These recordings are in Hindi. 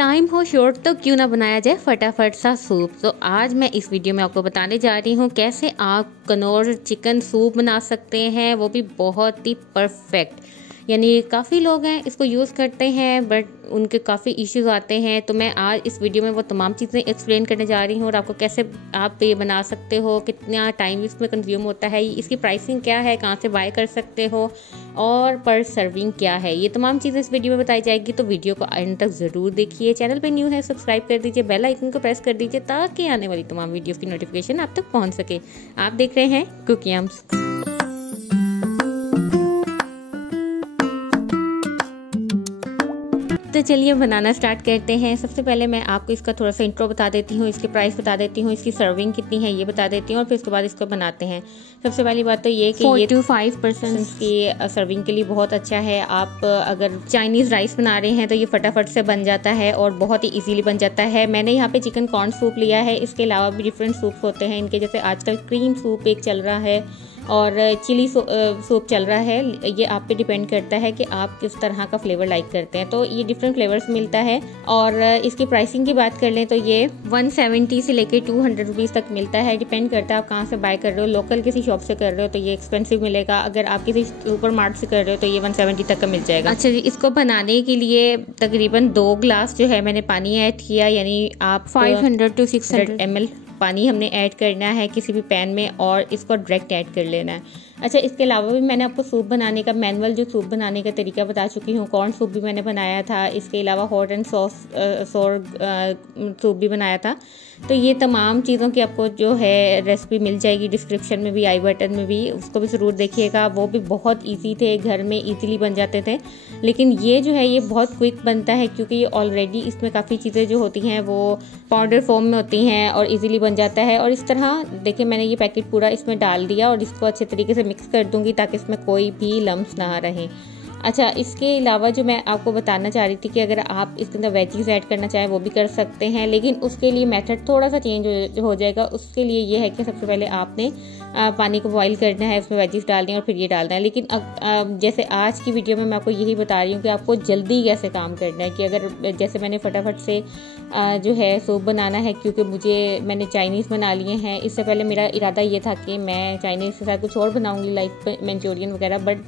टाइम हो शॉर्ट तो क्यों ना बनाया जाए फटाफट सा सूप। तो आज मैं इस वीडियो में आपको बताने जा रही हूँ कैसे आप कनौर चिकन सूप बना सकते हैं, वो भी बहुत ही परफेक्ट। यानी काफ़ी लोग हैं इसको यूज़ करते हैं बट उनके काफ़ी इश्यूज आते हैं। तो मैं आज इस वीडियो में वो तमाम चीज़ें एक्सप्लेन करने जा रही हूँ और आपको कैसे आप ये बना सकते हो, कितना टाइम इसमें कंज्यूम होता है, इसकी प्राइसिंग क्या है, कहाँ से बाय कर सकते हो और पर सर्विंग क्या है, ये तमाम चीज़ें इस वीडियो में बताई जाएगी। तो वीडियो को एंड तक ज़रूर देखिए। चैनल पे न्यू है सब्सक्राइब कर दीजिए, बेल आइकन को प्रेस कर दीजिए ताकि आने वाली तमाम वीडियोस की नोटिफिकेशन आप तक पहुंच सके। आप देख रहे हैं कुकियम्स। तो चलिए बनाना स्टार्ट करते हैं। सबसे पहले मैं आपको इसका थोड़ा सा इंट्रो बता देती हूँ, इसकी प्राइस बता देती हूँ, इसकी सर्विंग कितनी है ये बता देती हूँ और फिर उसके बाद इसको बनाते हैं। सबसे पहली बात तो ये कि 4 to 5% की सर्विंग के लिए बहुत अच्छा है। आप अगर चाइनीज़ राइस बना रहे हैं तो ये फटाफट से बन जाता है और बहुत ही इजीली बन जाता है। मैंने यहाँ पे चिकन कॉर्न सूप लिया है, इसके अलावा भी डिफरेंट सूप होते हैं इनके, जैसे आजकल क्रीम सूप एक चल रहा है और चिली सूप चल रहा है। ये आप पे डिपेंड करता है कि आप किस तरह का फ्लेवर लाइक करते हैं। तो ये डिफरेंट फ्लेवर्स मिलता है और इसकी प्राइसिंग की बात कर लें तो ये 170 से लेके 200 रुपीज़ तक मिलता है। डिपेंड करता है आप कहाँ से बाय कर रहे हो। लोकल किसी शॉप से कर रहे हो तो ये एक्सपेंसिव मिलेगा, अगर आप किसी सुपर मार्केट से कर रहे हो तो ये 170 तक का मिल जाएगा। अच्छा जी, इसको बनाने के लिए तकरीबन 2 ग्लास जो है मैंने पानी ऐड किया, यानी आप 500 to 600 ml पानी हमने ऐड करना है किसी भी पैन में और इसको डायरेक्ट ऐड कर लेना है। अच्छा, इसके अलावा भी मैंने आपको सूप बनाने का मैनुअल जो सूप बनाने का तरीका बता चुकी हूँ। कॉर्न सूप भी मैंने बनाया था, इसके अलावा हॉट एंड सोर सूप भी बनाया था। तो ये तमाम चीज़ों की आपको जो है रेसिपी मिल जाएगी डिस्क्रिप्शन में भी, आई बटन में भी, उसको भी ज़रूर देखिएगा। वो भी बहुत ईजी थे, घर में ईजीली बन जाते थे। लेकिन ये जो है ये बहुत क्विक बनता है क्योंकि ये ऑलरेडी इसमें काफ़ी चीज़ें जो होती हैं वो पाउडर फॉर्म में होती हैं और ईजिली बन जाता है। और इस तरह देखिए मैंने ये पैकेट पूरा इसमें डाल दिया और इसको अच्छे तरीके से मिक्स कर दूंगी ताकि इसमें कोई भी लम्स ना रहे। अच्छा, इसके अलावा जो मैं आपको बताना चाह रही थी कि अगर आप इसके अंदर वेजीज ऐड करना चाहें वो भी कर सकते हैं, लेकिन उसके लिए मेथड थोड़ा सा चेंज हो जाएगा। उसके लिए ये है कि सबसे पहले आपने पानी को बॉईल करना है, उसमें वेजीज डालनी है और फिर ये डालना है। लेकिन जैसे आज की वीडियो में मैं आपको यही बता रही हूँ कि आपको जल्दी कैसे काम करना है। कि अगर जैसे मैंने फटाफट से जो है सूप बनाना है क्योंकि मैंने चाइनीज़ बना लिए हैं। इससे पहले मेरा इरादा ये था कि मैं चाइनीज़ के साथ कुछ और बनाऊँगी लाइक मंचूरियन वगैरह, बट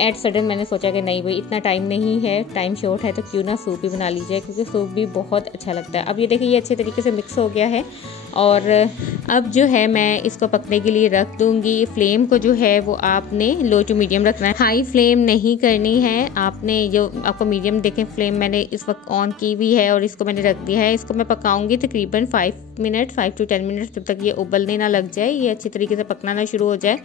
एट सडन मैंने सोचा कि नहीं भाई इतना टाइम नहीं है, टाइम शॉर्ट है, तो क्यों ना सूप ही बना लीजिए क्योंकि सूप भी बहुत अच्छा लगता है। अब ये देखिए ये अच्छे तरीके से मिक्स हो गया है और अब जो है मैं इसको पकने के लिए रख दूंगी। फ्लेम को जो है वो आपने लो टू मीडियम रखना है, हाई फ्लेम नहीं करनी है आपने। जो आपको मीडियम देखें फ्लेम मैंने इस वक्त ऑन की हुई है और इसको मैंने रख दिया है। इसको मैं पकाऊंगी तकरीबन 5 to 10 मिनट, जब तक ये उबलने ना लग जाए, ये अच्छी तरीके से पकना ना शुरू हो जाए।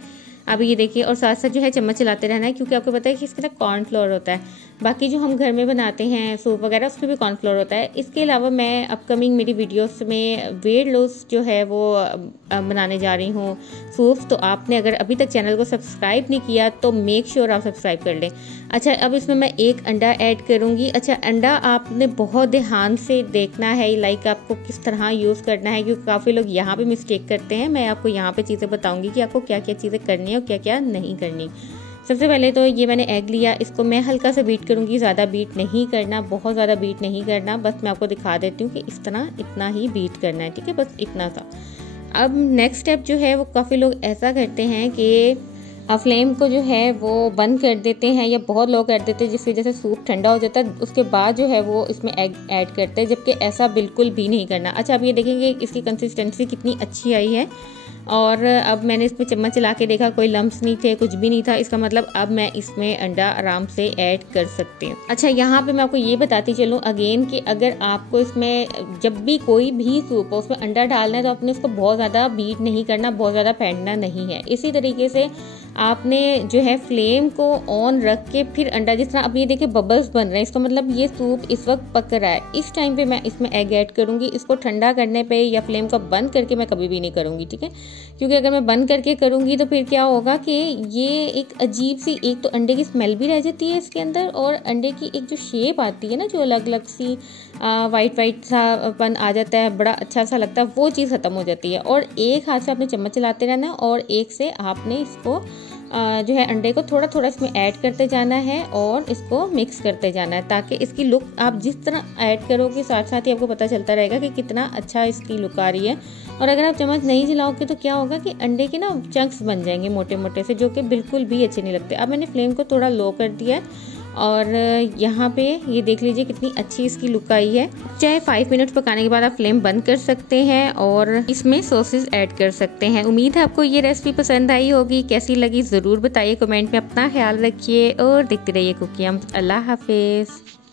अब ये देखिए, और साथ साथ जो है चम्मच चलाते रहना है क्योंकि आपको पता है कि इसके साथ कॉर्नफ्लोर होता है। बाकी जो हम घर में बनाते हैं सूप वगैरह उसमें भी कॉर्नफ्लोर होता है। इसके अलावा मैं अपकमिंग मेरी वीडियोस में वेट लॉस जो है वो बनाने जा रही हूँ सूप। तो आपने अगर अभी तक चैनल को सब्सक्राइब नहीं किया तो मेक श्योर आप सब्सक्राइब कर लें। अच्छा, अब इसमें मैं 1 अंडा ऐड करूँगी। अच्छा, अंडा आपने बहुत ध्यान से देखना है, लाइक आपको किस तरह यूज़ करना है क्योंकि काफ़ी लोग यहाँ पे मिस्टेक करते हैं। मैं आपको यहाँ पे चीज़ें बताऊँगी कि आपको क्या क्या चीज़ें करनी है और क्या क्या नहीं करनी। सबसे पहले तो ये मैंने एग लिया, इसको मैं हल्का सा बीट करूँगी, ज़्यादा बीट नहीं करना, बहुत ज़्यादा बीट नहीं करना, बस मैं आपको दिखा देती हूँ कि इस तरह इतना ही बीट करना है, ठीक है, बस इतना सा। अब नेक्स्ट स्टेप जो है वो काफ़ी लोग ऐसा करते हैं कि फ्लेम को जो है वो बंद कर देते हैं या बहुत लो कर देते हैं जिसकी वजह से सूप ठंडा हो जाता है। उसके बाद जो है वो इसमें एग ऐड करते हैं, जबकि ऐसा बिल्कुल भी नहीं करना। अच्छा, अब ये देखेंगे इसकी कंसिस्टेंसी कितनी अच्छी आई है और अब मैंने इसमें चम्मच चला के देखा, कोई लम्स नहीं थे, कुछ भी नहीं था। इसका मतलब अब मैं इसमें अंडा आराम से ऐड कर सकती हूँ। अच्छा, यहाँ पे मैं आपको ये बताती चलूँ अगेन कि अगर आपको इसमें जब भी कोई भी सूप हो उसमें अंडा डालना है तो आपने उसको बहुत ज़्यादा बीट नहीं करना, बहुत ज़्यादा फेंटना नहीं है। इसी तरीके से आपने जो है फ्लेम को ऑन रख के फिर अंडा, जिस तरह अब ये देखिए बबल्स बन रहे हैं, इसका मतलब ये सूप इस वक्त पक रहा है। इस टाइम पे मैं इसमें एग ऐड करूँगी। इसको ठंडा करने पे या फ्लेम को बंद करके मैं कभी भी नहीं करूँगी, ठीक है, क्योंकि अगर मैं बंद करके करूँगी तो फिर क्या होगा कि ये एक अजीब सी, एक तो अंडे की स्मेल भी रह जाती है इसके अंदर और अंडे की एक जो शेप आती है ना, जो अलग अलग सी वाइट सा पन आ जाता है, बड़ा अच्छा सा लगता है, वो चीज़ ख़त्म हो जाती है। और एक हाथ से आपने चम्मच चलाते रहना और एक से आपने इसको जो है अंडे को थोड़ा थोड़ा इसमें ऐड करते जाना है और इसको मिक्स करते जाना है, ताकि इसकी लुक आप जिस तरह ऐड करोगे साथ साथ ही आपको पता चलता रहेगा कि कितना अच्छा इसकी लुक आ रही है। और अगर आप चम्मच नहीं हिलाओगे तो क्या होगा कि अंडे के ना चंक्स बन जाएंगे मोटे मोटे से, जो कि बिल्कुल भी अच्छे नहीं लगते। अब मैंने फ्लेम को थोड़ा लो कर दिया है और यहाँ पे ये देख लीजिए कितनी अच्छी इसकी लुक आई है। चाहे 5 मिनट पकाने के बाद आप फ्लेम बंद कर सकते हैं और इसमें सॉसेस ऐड कर सकते हैं। उम्मीद है आपको ये रेसिपी पसंद आई होगी। कैसी लगी ज़रूर बताइए कमेंट में। अपना ख्याल रखिए और देखते रहिए कुकिंग। अल्लाह हाफिज़।